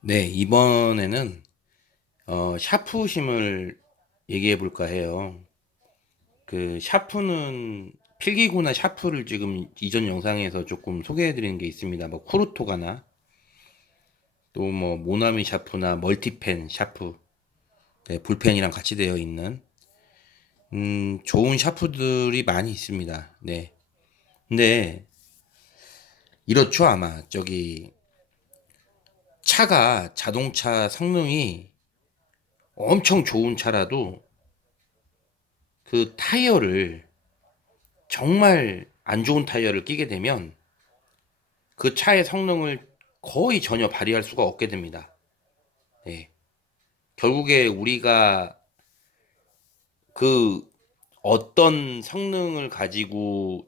네, 이번에는 샤프심을 얘기해 볼까 해요. 그 샤프는 필기구나 샤프를 지금 이전 영상에서 조금 소개해 드리는 게 있습니다. 뭐 쿠르토가나 또 뭐 모나미 샤프나 멀티펜 샤프, 네, 볼펜이랑 같이 되어 있는 좋은 샤프들이 많이 있습니다. 네. 근데 이렇죠, 아마 저기 차가 자동차 성능이 엄청 좋은 차라도 그 타이어를 정말 안 좋은 타이어를 끼게 되면 그 차의 성능을 거의 전혀 발휘할 수가 없게 됩니다. 예. 결국에 우리가 그 어떤 성능을 가지고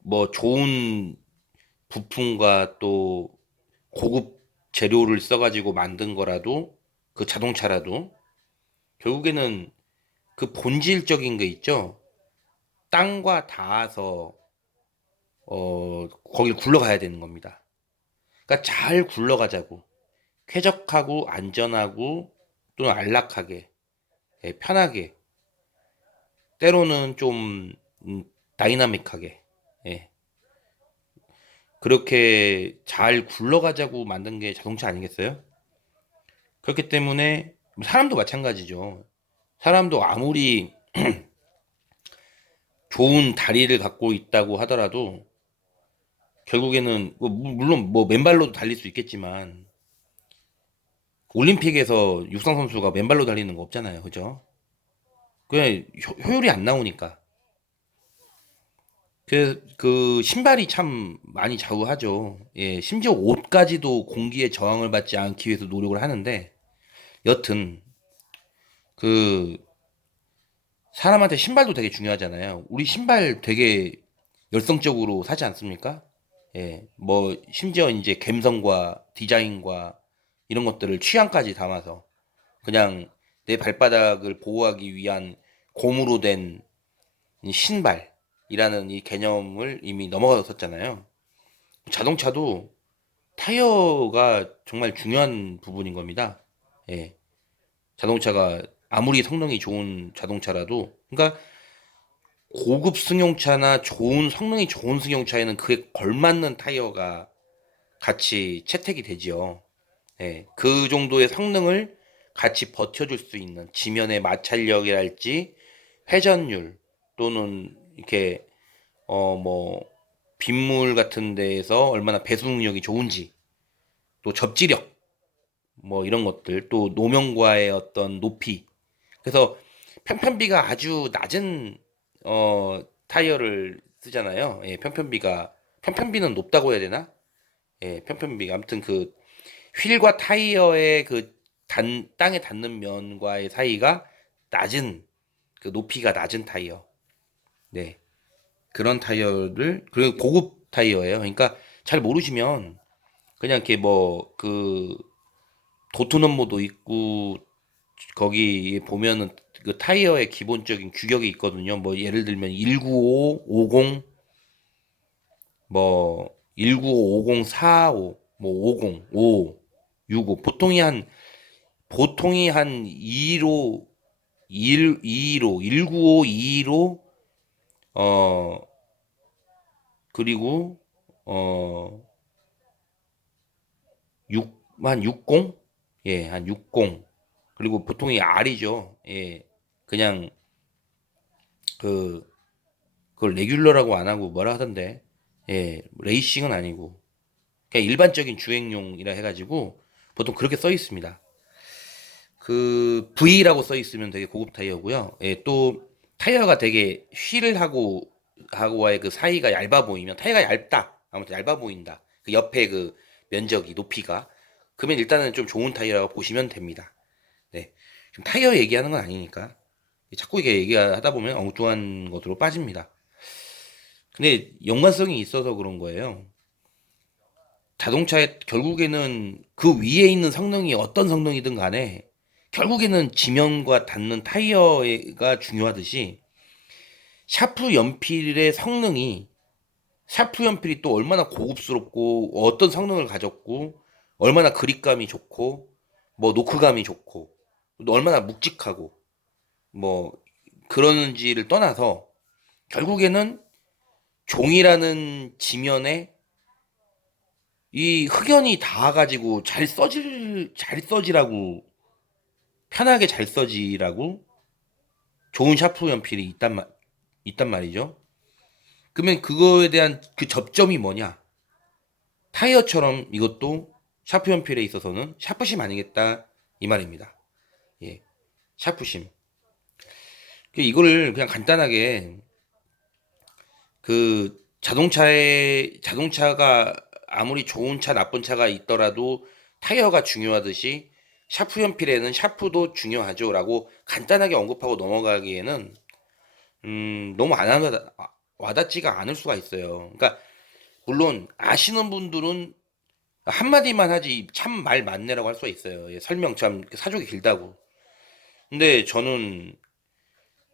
뭐 좋은 부품과 또 고급 재료를 써가지고 만든 거라도 그 자동차라도 결국에는 그 본질적인 게 있죠. 땅과 닿아서 거길 굴러가야 되는 겁니다. 그러니까 잘 굴러가자고. 쾌적하고 안전하고 또는 안락하게, 예, 편하게, 때로는 좀 다이나믹하게, 예, 그렇게 잘 굴러가자고 만든 게 자동차 아니겠어요? 그렇기 때문에 사람도 마찬가지죠. 사람도 아무리 좋은 다리를 갖고 있다고 하더라도 결국에는 물론 뭐 맨발로도 달릴 수 있겠지만 올림픽에서 육상 선수가 맨발로 달리는 거 없잖아요, 그죠? 그냥 효율이 안 나오니까. 그 신발이 참 많이 좌우하죠. 예, 심지어 옷까지도 공기에 저항을 받지 않기 위해서 노력을 하는데, 여튼 그 사람한테 신발도 되게 중요하잖아요. 우리 신발 되게 열성적으로 사지 않습니까? 예, 뭐 심지어 이제 감성과 디자인과 이런 것들을 취향까지 담아서 그냥 내 발바닥을 보호하기 위한 고무로 된 이 신발이라는 이 개념을 이미 넘어갔었잖아요. 자동차도 타이어가 정말 중요한 부분인 겁니다. 예. 자동차가 아무리 성능이 좋은 자동차라도, 그러니까 고급 승용차나 좋은 성능이 좋은 승용차에는 그에 걸맞는 타이어가 같이 채택이 되지요. 예. 그 정도의 성능을 같이 버텨줄 수 있는 지면의 마찰력이랄지 회전율 또는 이렇게 뭐 빗물 같은 데에서 얼마나 배수 능력이 좋은지 또 접지력 뭐 이런 것들 또 노면과의 어떤 높이 그래서 편편비가 아주 낮은 타이어를 쓰잖아요. 예, 편편비는 높다고 해야 되나? 예, 편편비가 아무튼 그 휠과 타이어의 그 땅에 닿는 면과의 사이가 낮은 그 높이가 낮은 타이어. 네. 그런 타이어를 그리고 고급 타이어예요. 그러니까 잘 모르시면 그냥 이렇게 뭐 그 도트넘모도 있고 거기 보면은 그 타이어의 기본적인 규격이 있거든요. 뭐 예를 들면 195, 50, 뭐 195, 50, 45, 뭐 50, 5, 65 보통이 한 2로 2로 195, 2로 어 그리고 어 한 60? 예, 한 60. 그리고 보통이 R이죠. 예. 그냥 그 그걸 레귤러라고 안 하고 뭐라 하던데. 예, 레이싱은 아니고 그냥 일반적인 주행용이라 해가지고 보통 그렇게 써 있습니다. 그 V라고 써 있으면 되게 고급 타이어고요. 예, 또 타이어가 되게 휠하고와의 그 사이가 얇아 보이면 타이어가 얇다. 아무튼 얇아 보인다. 그 옆에 그 면적이 높이가 그러면 일단은 좀 좋은 타이어라고 보시면 됩니다. 네. 지금 타이어 얘기하는 건 아니니까 자꾸 이게 얘기하다 보면 엉뚱한 것으로 빠집니다. 근데 연관성이 있어서 그런 거예요. 자동차에 결국에는 그 위에 있는 성능이 어떤 성능이든 간에 결국에는 지면과 닿는 타이어가 중요하듯이 샤프 연필의 성능이 샤프 연필이 또 얼마나 고급스럽고 어떤 성능을 가졌고 얼마나 그립감이 좋고 뭐 노크감이 좋고 또 얼마나 묵직하고 뭐 그러는지를 떠나서 결국에는 종이라는 지면에 이 흑연이 닿아가지고 잘 써지라고 편하게 잘 써지라고 좋은 샤프 연필이 있단 말이죠. 그러면 그거에 대한 그 접점이 뭐냐? 타이어처럼 이것도 샤프 연필에 있어서는 샤프심 아니겠다 이 말입니다. 예, 샤프심. 이거를 그냥 간단하게 그 자동차가 아무리 좋은 차 나쁜 차가 있더라도 타이어가 중요하듯이 샤프 연필에는 샤프도 중요하죠라고 간단하게 언급하고 넘어가기에는 너무 와닿지가 않을 수가 있어요. 그러니까 물론 아시는 분들은 한마디만 하지 참 말 많네라고 할 수가 있어요. 예, 설명 참 사족이 길다고. 근데 저는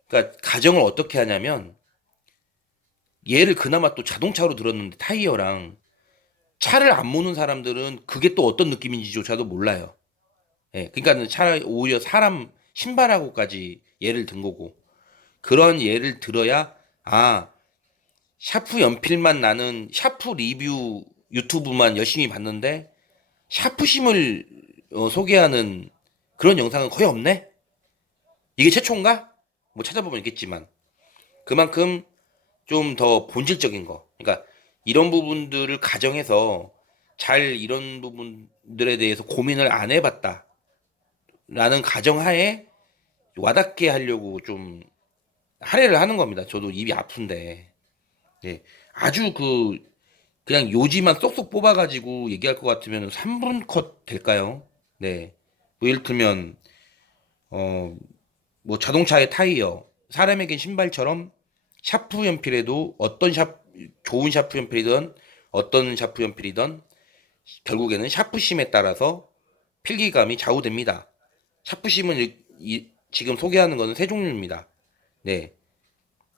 그러니까 가정을 어떻게 하냐면 얘를 그나마 또 자동차로 들었는데 타이어랑 차를 안 모는 사람들은 그게 또 어떤 느낌인지조차도 몰라요. 예, 그러니까 차라리 오히려 사람 신발하고까지 예를 든 거고 그런 예를 들어야 아 샤프 연필만 나는 샤프 리뷰 유튜브만 열심히 봤는데 샤프심을 소개하는 그런 영상은 거의 없네. 이게 최초인가? 뭐 찾아보면 있겠지만 그만큼 좀 더 본질적인 거. 그러니까 이런 부분들을 가정해서 잘 이런 부분들에 대해서 고민을 안 해봤다라는 가정하에 와닿게 하려고 좀 할애를 하는 겁니다. 저도 입이 아픈데. 예. 아주 그냥 요지만 쏙쏙 뽑아가지고 얘기할 것 같으면 3분 컷 될까요? 네. 뭐 예를 들면, 어, 뭐 자동차의 타이어, 사람에겐 신발처럼 샤프 연필에도 좋은 샤프 연필이든 어떤 샤프 연필이든 결국에는 샤프심에 따라서 필기감이 좌우됩니다. 샤프심은 지금 소개하는 것은 세 종류입니다. 네.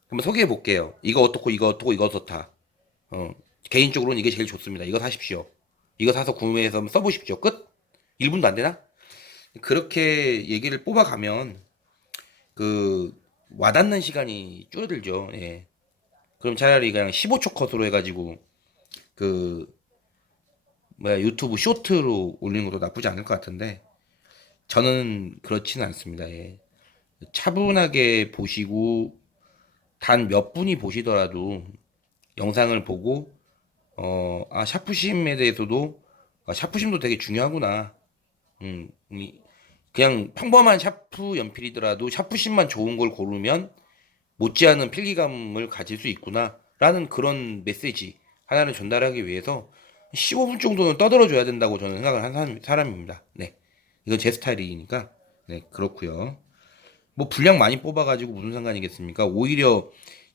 한번 소개해 볼게요. 이거 어떻고 이거 어떻고 이거 어떻다. 어, 개인적으로는 이게 제일 좋습니다. 이거 사십시오. 이거 사서 구매해서 한번 써보십시오. 끝? 1분도 안 되나? 그렇게 얘기를 뽑아가면 그 와닿는 시간이 줄어들죠. 예. 그럼 차라리 그냥 15초 컷으로 해가지고 그 뭐야 유튜브 쇼트로 올리는 것도 나쁘지 않을 것 같은데 저는 그렇지는 않습니다. 예. 차분하게 보시고 단 몇 분이 보시더라도 영상을 보고 샤프심에 대해서도 샤프심도 되게 중요하구나. 음, 그냥 평범한 샤프 연필이더라도 샤프심만 좋은 걸 고르면 못지않은 필기감을 가질 수 있구나라는 그런 메시지 하나를 전달하기 위해서 15분 정도는 떠들어줘야 된다고 저는 생각을 한 사람입니다. 네, 이건 제 스타일이니까 네 그렇고요. 뭐 분량 많이 뽑아가지고 무슨 상관이겠습니까? 오히려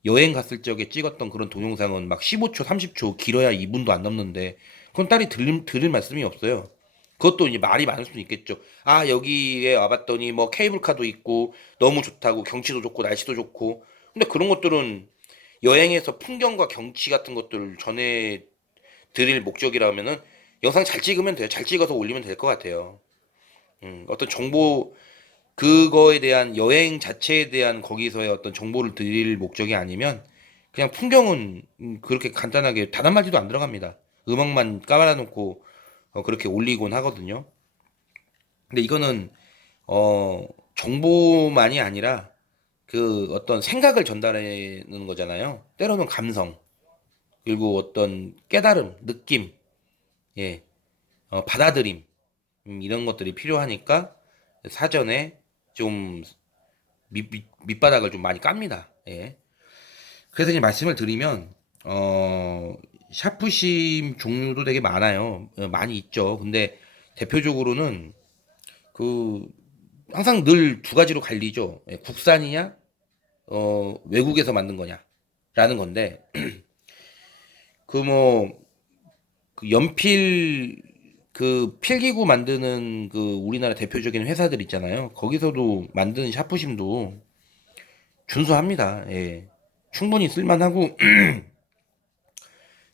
여행 갔을 적에 찍었던 그런 동영상은 막 15초, 30초 길어야 2분도 안 넘는데 그건 딸이 들을 말씀이 없어요. 그것도 이제 말이 많을 수는 있겠죠. 아, 여기에 와봤더니 뭐 케이블카도 있고 너무 좋다고 경치도 좋고 날씨도 좋고. 근데 그런 것들은 여행에서 풍경과 경치 같은 것들을 전해 드릴 목적이라면은 영상 잘 찍으면 돼요. 잘 찍어서 올리면 될 것 같아요. 어떤 정보 그거에 대한 여행 자체에 대한 거기서의 어떤 정보를 드릴 목적이 아니면 그냥 풍경은 그렇게 간단하게 단 한마디도 안 들어갑니다. 음악만 깔아놓고 그렇게 올리곤 하거든요. 근데 이거는 어, 정보만이 아니라 그 어떤 생각을 전달하는 거잖아요. 때로는 감성, 그리고 어떤 깨달음, 느낌, 예, 받아들임, 이런 것들이 필요하니까 사전에 좀 밑바닥을 좀 많이 깝니다. 예. 그래서 이제 말씀을 드리면 샤프심 종류도 되게 많아요. 많이 있죠. 근데 대표적으로는 그 항상 늘 두 가지로 갈리죠. 예, 국산이냐, 외국에서 만든 거냐라는 건데 그 뭐 그 연필 그 필기구 만드는 그 우리나라 대표적인 회사들 있잖아요. 거기서도 만드는 샤프심도 준수합니다. 예. 충분히 쓸만하고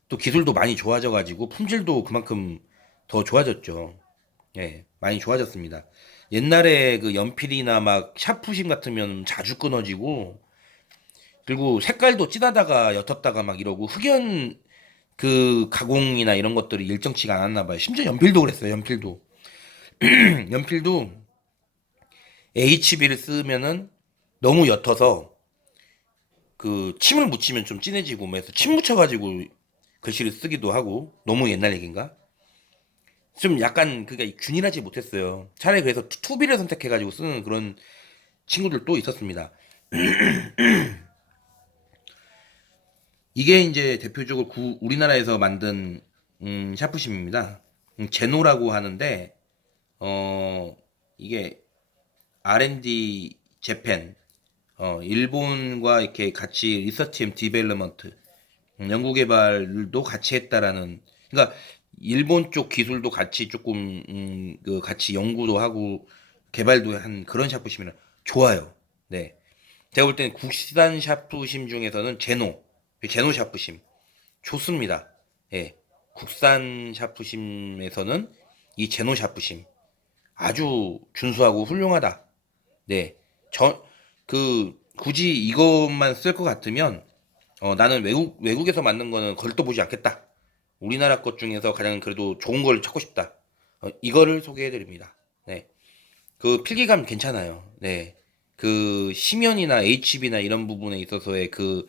또 기술도 많이 좋아져가지고 품질도 그만큼 더 좋아졌죠. 예, 많이 좋아졌습니다. 옛날에 그 연필이나 막 샤프심 같으면 자주 끊어지고, 그리고 색깔도 진하다가 옅었다가 막 이러고, 흑연 그 가공이나 이런 것들이 일정치가 않았나 봐요. 심지어 연필도 그랬어요, 연필도. 연필도 HB를 쓰면은 너무 옅어서 그 침을 묻히면 좀 진해지고, 뭐 해서 침 묻혀가지고 글씨를 쓰기도 하고, 너무 옛날 얘기인가? 좀 약간 그게 균일하지 못했어요. 차라리 그래서 투비를 선택해가지고 쓰는 그런 친구들도 있었습니다. 이게 이제 대표적으로 우리나라에서 만든 샤프심입니다. 제노라고 하는데 이게 R&D 재팬 일본과 이렇게 같이 리서치 앤 디벨로먼트 연구 개발도 같이 했다라는, 그러니까 일본 쪽 기술도 같이 조금 그 같이 연구도 하고 개발도 한 그런 샤프심이라 좋아요. 네. 제가 볼 때는 국산 샤프심 중에서는 제노 샤프심 좋습니다. 예. 국산 샤프심에서는 이 제노 샤프심 아주 준수하고 훌륭하다. 네. 굳이 이것만 쓸 것 같으면 나는 외국에서 만든 거는 걸도 보지 않겠다. 우리나라 것 중에서 가장 그래도 좋은 걸 찾고 싶다. 이거를 소개해 드립니다. 네. 그 필기감 괜찮아요. 네. 그 심연이나 HB나 이런 부분에 있어서의 그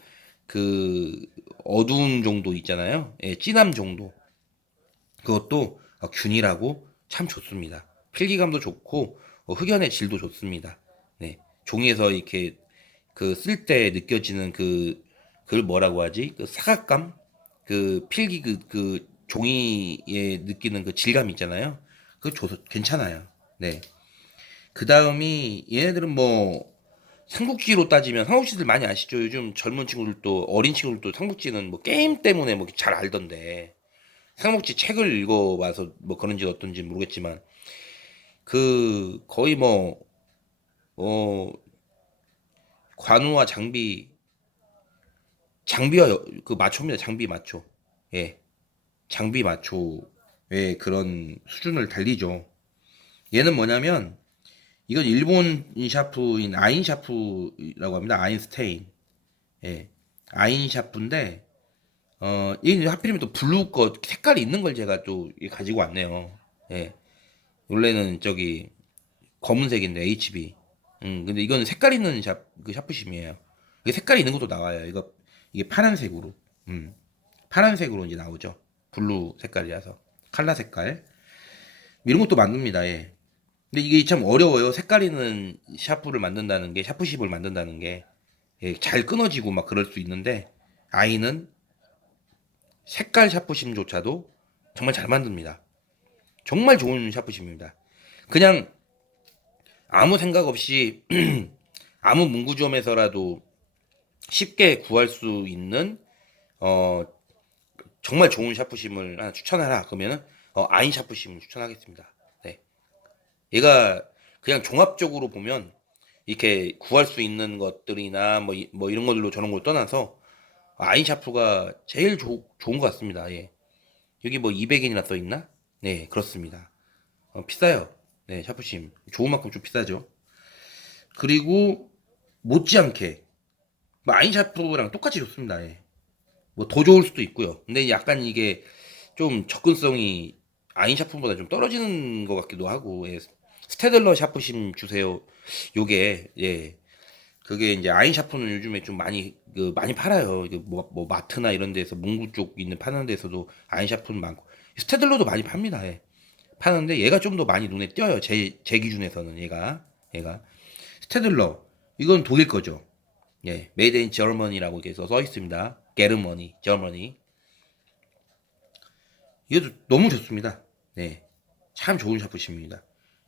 어두운 정도 있잖아요. 예, 진함 정도. 그것도 균일하고 참 좋습니다. 필기감도 좋고 흑연의 질도 좋습니다. 네. 종이에서 이렇게 그 쓸 때 느껴지는 그걸 뭐라고 하지? 그 사각감? 그 필기 그 종이에 느끼는 그 질감 있잖아요. 그거 괜찮아요. 네. 그 다음이 얘네들은 뭐 삼국지로 따지면 삼국지들 많이 아시죠? 요즘 젊은 친구들도 어린 친구들도 삼국지는 뭐 게임 때문에 뭐 잘 알던데 삼국지 책을 읽어봐서 뭐 그런지 어떤지 모르겠지만 그 거의 뭐 어 관우와 장비와 그 마초입니다. 장비 마초. 예. 장비 마초의 그런 수준을 달리죠. 얘는 뭐냐면 이건 일본 샤프인 아인 샤프라고 합니다. 아인스테인. 예. 아인 샤프인데 이 하필이면 또 블루 거 색깔이 있는 걸 제가 또 가지고 왔네요. 예. 원래는 저기 검은색인데 HB. 근데 이거는 색깔 있는 그 샤프심이에요. 이게 색깔이 있는 것도 나와요. 이게 파란색으로. 음. 파란색으로 이제 나오죠. 블루 색깔이라서. 칼라 색깔. 이런 것도 만듭니다. 예. 근데 이게 참 어려워요. 색깔 있는 샤프를 만든다는 게, 샤프십을 만든다는 게. 예, 잘 끊어지고 막 그럴 수 있는데, 아이는 색깔 샤프심조차도 정말 잘 만듭니다. 정말 좋은 샤프심입니다. 그냥 아무 생각 없이 아무 문구점에서라도 쉽게 구할 수 있는 어 정말 좋은 샤프심을 하나 추천하라 그러면은 아인 샤프심을 추천하겠습니다. 네. 얘가 그냥 종합적으로 보면 이렇게 구할 수 있는 것들이나 뭐 이런 걸로 저런 걸 떠나서 아인 샤프가 제일 좋은 것 같습니다. 예. 여기 뭐 200엔이나 써 있나? 네, 그렇습니다. 비싸요. 네, 샤프심. 좋은 만큼 좀 비싸죠. 그리고 못지않게 뭐 아인 샤프랑 똑같이 좋습니다. 예. 뭐 더 좋을 수도 있고요. 근데 약간 이게 좀 접근성이 아인 샤프보다 좀 떨어지는 것 같기도 하고, 예. 스테들러 샤프심 주세요. 요게 예. 그게 이제 아인 샤프는 요즘에 좀 많이 팔아요. 이게 뭐 마트나 이런 데서 문구 쪽 있는 파는 데서도 아인 샤프는 많고 스테들러도 많이 팝니다. 예. 파는데 얘가 좀 더 많이 눈에 띄어요. 제 기준에서는 얘가 스테들러 이건 독일 거죠. 예, 메이드 인 저머니라고 이렇게 써 있습니다. 게르머니, 저머니. 이것도 너무 좋습니다. 네, 참 좋은 샤프심입니다.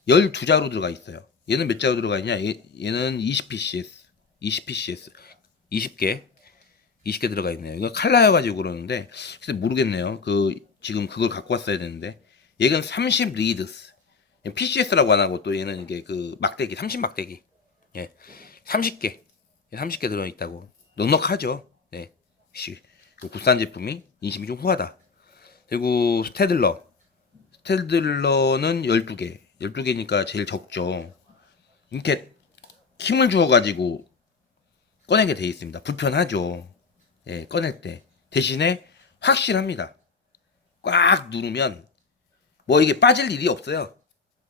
12자로 들어가 있어요. 얘는 몇 자로 들어가 있냐? 얘는 20PCS, 20PCS, 20개, 20개 들어가 있네요. 이거 칼라여가지고 그러는데, 글쎄 모르겠네요. 지금 그걸 갖고 왔어야 되는데. 얘는 30 리드스. PCS라고 안 하고 또 얘는 이게 그 막대기, 30 막대기. 예, 30개. 30개 들어있다고. 넉넉하죠. 네. 역시 그 국산 제품이 인심이 좀 후하다. 그리고 스테딜러는 12개. 12개니까 제일 적죠. 이렇게 힘을 주어가지고 꺼내게 돼 있습니다. 불편하죠. 예, 꺼낼 때. 대신에 확실합니다. 꽉 누르면 뭐 이게 빠질 일이 없어요.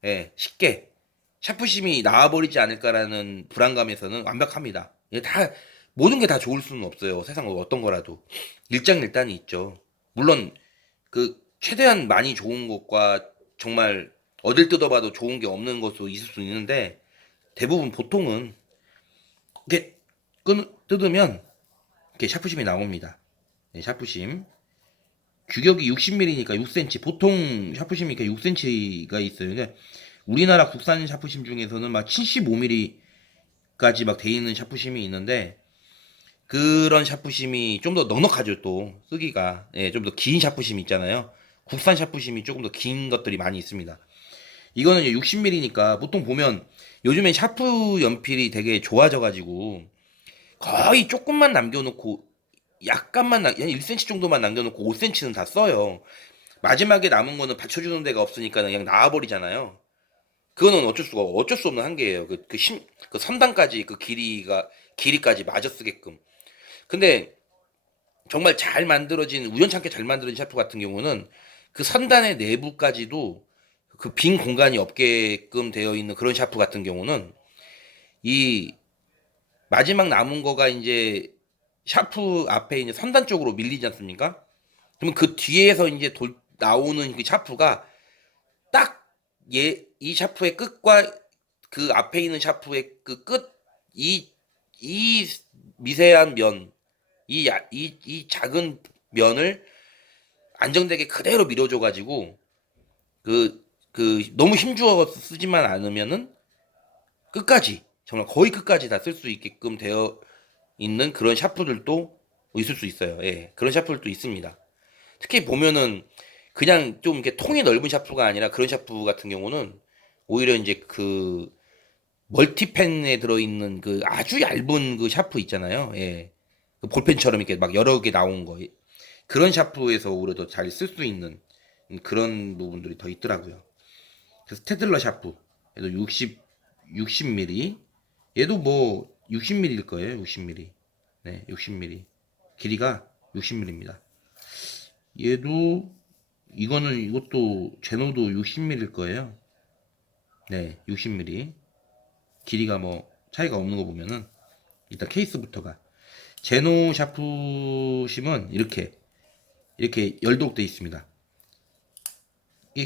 예, 쉽게 샤프심이 나와버리지 않을까라는 불안감에서는 완벽합니다. 예, 다 모든 게 다 좋을 수는 없어요. 세상 어떤 거라도 일장일단이 있죠. 물론 그 최대한 많이 좋은 것과 정말 어딜 뜯어봐도 좋은 게 없는 것도 있을 수 있는데 대부분 보통은 이렇게 뜯으면 이렇게 샤프심이 나옵니다. 네, 샤프심. 규격이 60mm니까 6cm. 보통 샤프심이 이렇게 6cm가 있어요. 그러니까 우리나라 국산 샤프심 중에서는 막 75mm까지 막 돼 있는 샤프심이 있는데 그런 샤프심이 좀 더 넉넉하죠 또 쓰기가. 예, 좀 더 긴 샤프심이 있잖아요. 국산 샤프심이 조금 더 긴 것들이 많이 있습니다. 이거는 60mm니까 보통 보면 요즘엔 샤프 연필이 되게 좋아져가지고 거의 조금만 남겨놓고 약간만 1cm 정도만 남겨놓고 5cm는 다 써요. 마지막에 남은 거는 받쳐주는 데가 없으니까 그냥 나와버리잖아요. 그거는 어쩔 수 없는 한계예요. 그 선단까지 그 길이까지 맞아 쓰게끔. 근데 정말 잘 만들어진 우연찮게 잘 만들어진 샤프 같은 경우는 그 선단의 내부까지도 그 빈 공간이 없게끔 되어 있는 그런 샤프 같은 경우는 이 마지막 남은 거가 이제 샤프 앞에 이제 선단 쪽으로 밀리지 않습니까? 그러면 그 뒤에서 이제 나오는 그 샤프가 딱 이 샤프의 끝과 그 앞에 있는 샤프의 그 끝, 이 미세한 면, 이 작은 면을 안정되게 그대로 밀어줘가지고 너무 힘주어 쓰지만 않으면은 끝까지 정말 거의 끝까지 다 쓸 수 있게끔 되어 있는 그런 샤프들도 있을 수 있어요. 예, 그런 샤프들도 있습니다. 특히 보면은 그냥 좀 이렇게 통이 넓은 샤프가 아니라 그런 샤프 같은 경우는 오히려 이제 그 멀티펜에 들어있는 그 아주 얇은 그 샤프 있잖아요. 예. 그 볼펜처럼 이렇게 막 여러 개 나온 거. 그런 샤프에서 오히려 더 잘 쓸 수 있는 그런 부분들이 더 있더라고요. 그래서 스테들러 샤프. 얘도 60mm. 얘도 뭐 60mm일 거예요. 60mm. 네, 60mm. 길이가 60mm입니다. 얘도 이것도 제노도 60mm일 거예요. 네, 60mm. 길이가 뭐 차이가 없는 거 보면은 일단 케이스부터가 제노 샤프심은 이렇게 열독돼 있습니다.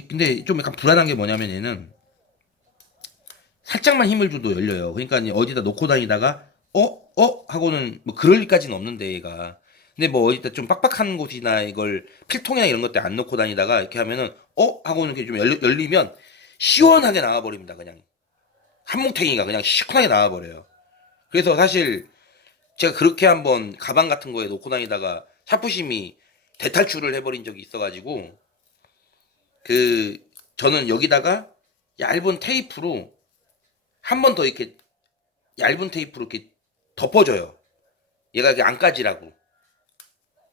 근데 좀 약간 불안한 게 뭐냐면 얘는 살짝만 힘을 줘도 열려요. 그러니까 어디다 놓고 다니다가 하고는 뭐 그럴 리까지는 없는데 얘가. 근데 뭐 어디다 좀 빡빡한 곳이나 이걸 필통이나 이런 것들 안 놓고 다니다가 이렇게 하면은 하고는 이렇게 좀 열리면 시원하게 나와버립니다. 그냥 한 뭉탱이가 그냥 시원하게 나와버려요. 그래서 사실 제가 그렇게 한번 가방 같은 거에 놓고 다니다가 샤프심이 대탈출을 해버린 적이 있어가지고 그 저는 여기다가 얇은 테이프로 한 번 더 이렇게 얇은 테이프로 이렇게 덮어줘요. 얘가 이게 안 까지라고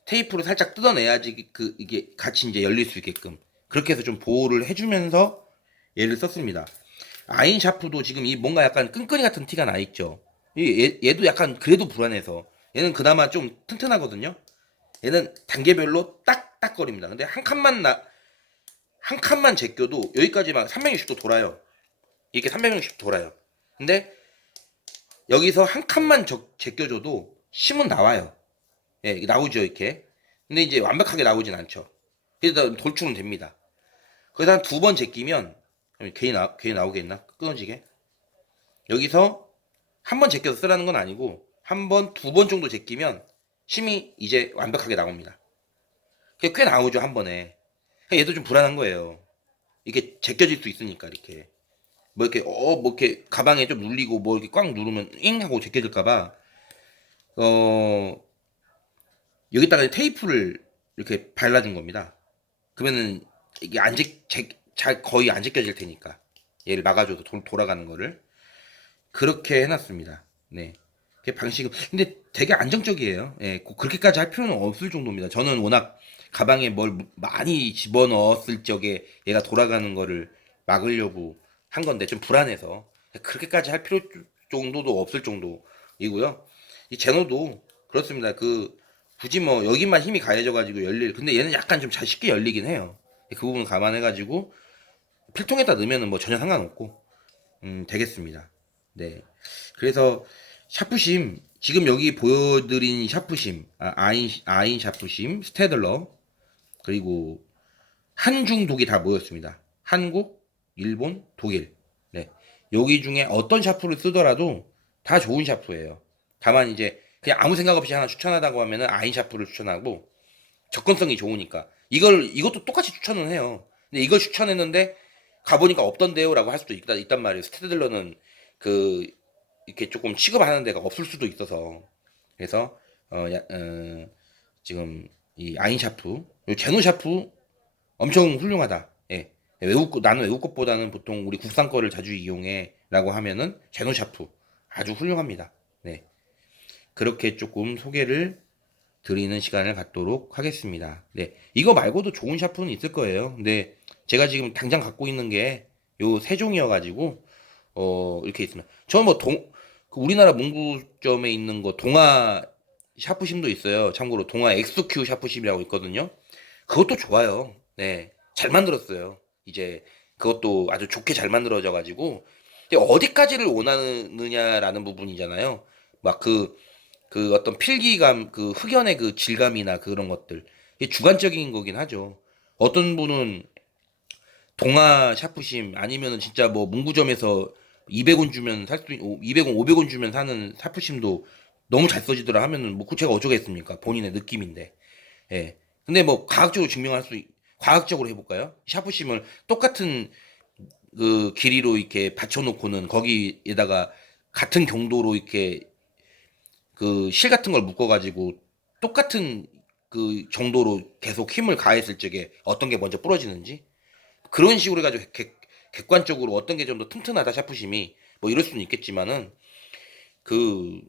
테이프로 살짝 뜯어내야지 이게 같이 이제 열릴 수 있게끔 그렇게 해서 좀 보호를 해주면서 얘를 썼습니다. 아인 샤프도 지금 이 뭔가 약간 끈끈이 같은 티가 나 있죠. 얘도 약간 그래도 불안해서 얘는 그나마 좀 튼튼하거든요. 얘는 단계별로 딱딱거립니다. 근데 한 칸만 제껴도 여기까지 막 360도 돌아요. 이렇게 360도 돌아요. 근데 여기서 한 칸만 제껴줘도 심은 나와요. 예, 나오죠 이렇게. 근데 이제 완벽하게 나오진 않죠. 그래서 돌출은 됩니다. 그래서 한 두 번 제끼면 괜히 나오겠나? 끊어지게. 여기서 한 번 제껴서 쓰라는 건 아니고 한 번, 두 번 정도 제끼면 심이 이제 완벽하게 나옵니다. 꽤 나오죠 한 번에. 얘도 좀 불안한 거예요. 이게 제껴질 수 있으니까 이렇게 뭐 이렇게 가방에 좀 눌리고 뭐 이렇게 꽉 누르면 잉 하고 제껴질까봐 어 여기다가 테이프를 이렇게 발라준 겁니다. 그러면은 이게 잘 거의 안 제껴질 테니까 얘를 막아줘도 돌아가는 거를 그렇게 해놨습니다. 네. 그 방식은 근데 되게 안정적이에요. 예, 꼭 그렇게까지 할 필요는 없을 정도입니다. 저는 워낙 가방에 뭘 많이 집어넣었을 적에 얘가 돌아가는 거를 막으려고 한 건데 좀 불안해서 그렇게까지 할 필요 정도도 없을 정도이고요. 이 제노도 그렇습니다. 굳이 뭐 여기만 힘이 가해져가지고 근데 얘는 약간 좀 잘 쉽게 열리긴 해요. 그 부분 감안해가지고 필통에다 넣으면은 뭐 전혀 상관없고 되겠습니다. 네. 그래서 샤프심 지금 여기 보여드린 샤프심 아인 샤프심 스테들러 그리고 한중독이 다 모였습니다. 한국, 일본, 독일. 네. 여기 중에 어떤 샤프를 쓰더라도 다 좋은 샤프예요. 다만 이제 그냥 아무 생각 없이 하나 추천하다고 하면은 아인 샤프를 추천하고 접근성이 좋으니까 이것도 똑같이 추천은 해요. 근데 이걸 추천했는데 가보니까 없던데요라고 할 수도 있단 말이에요. 스테들러는 그 이렇게 조금 취급하는 데가 없을 수도 있어서 그래서 지금 이 아인 샤프, 제노 샤프 엄청 훌륭하다. 예. 나는 외국 것보다는 보통 우리 국산 거를 자주 이용해라고 하면은 제노 샤프 아주 훌륭합니다. 네. 그렇게 조금 소개를 드리는 시간을 갖도록 하겠습니다. 네. 이거 말고도 좋은 샤프는 있을 거예요. 근데 제가 지금 당장 갖고 있는 게 요 세 종이어가지고 이렇게 있으면 저는 뭐 우리나라 문구점에 있는 거 동아 샤프심도 있어요. 참고로 동아 XQ 샤프심이라고 있거든요. 그것도 좋아요. 네. 잘 만들었어요. 이제 그것도 아주 좋게 잘 만들어져 가지고 근데 어디까지를 원하느냐라는 부분이잖아요. 막 그 어떤 필기감, 그 흑연의 그 질감이나 그런 것들. 이게 주관적인 거긴 하죠. 어떤 분은 동아 샤프심 아니면은 진짜 뭐 문구점에서 200원 주면 200원, 500원 주면 사는 샤프심도 너무 잘 써지더라 하면은 뭐 그 제가 어쩌겠습니까? 본인의 느낌인데. 예. 근데 뭐 과학적으로 해볼까요? 샤프심을 똑같은 그 길이로 이렇게 받쳐놓고는 거기에다가 같은 경도로 이렇게 그 실 같은 걸 묶어가지고 똑같은 그 정도로 계속 힘을 가했을 적에 어떤 게 먼저 부러지는지 그런 식으로 해가지고 객관적으로 어떤 게 좀 더 튼튼하다 샤프심이 뭐 이럴 수는 있겠지만은 그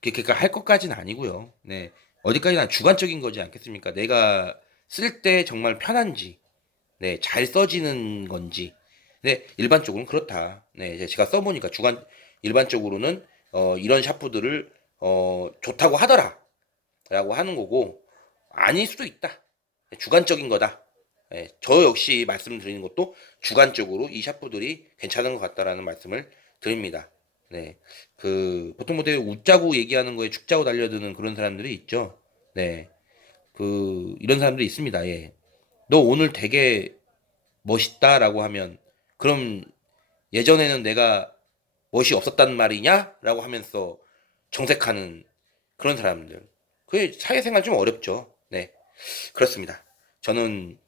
그러니까 할 것까지는 아니고요. 네. 어디까지나 주관적인 거지 않겠습니까? 내가 쓸 때 정말 편한지, 네, 잘 써지는 건지. 네, 일반적으로는 그렇다. 네, 이제 제가 써보니까 일반적으로는 이런 샤프들을 좋다고 하더라라고 하는 거고 아닐 수도 있다. 네, 주관적인 거다. 네, 저 역시 말씀드리는 것도 주관적으로 이 샤프들이 괜찮은 것 같다라는 말씀을 드립니다. 네, 보통 모델 웃자고 얘기하는 거에 죽자고 달려드는 그런 사람들이 있죠. 네, 이런 사람들이 있습니다. 예. 너 오늘 되게 멋있다라고 하면 그럼 예전에는 내가 멋이 없었단 말이냐? 라고 하면서 정색하는 그런 사람들. 그게 사회생활 좀 어렵죠. 네. 그렇습니다. 저는,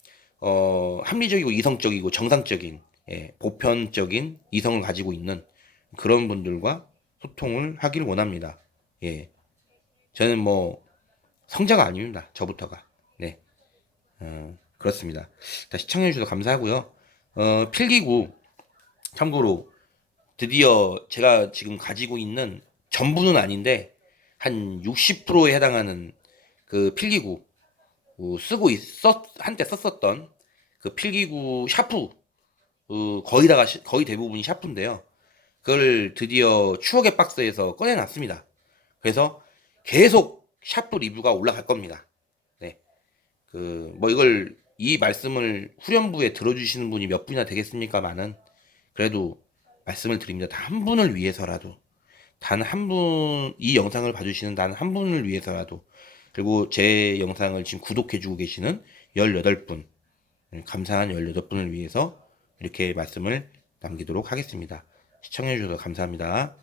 합리적이고 이성적이고 정상적인, 예, 보편적인 이성을 가지고 있는 그런 분들과 소통을 하길 원합니다. 예. 저는 뭐, 성자가 아닙니다. 저부터가. 네. 그렇습니다. 다 시청해주셔서 감사하고요. 필기구, 참고로 드디어 제가 지금 가지고 있는 전부는 아닌데 한 60%에 해당하는 그 필기구 한때 썼었던 그 필기구 샤프 거의 대부분이 샤프인데요. 그걸 드디어 추억의 박스에서 꺼내놨습니다. 그래서 계속 샤프 리뷰가 올라갈 겁니다. 네. 뭐 이 말씀을 후렴부에 들어주시는 분이 몇 분이나 되겠습니까만은 그래도 말씀을 드립니다. 단 한 분을 위해서라도 단 한 분, 이 영상을 봐주시는 단 한 분을 위해서라도 그리고 제 영상을 지금 구독해주고 계시는 18분 감사한 18분을 위해서 이렇게 말씀을 남기도록 하겠습니다. 시청해주셔서 감사합니다.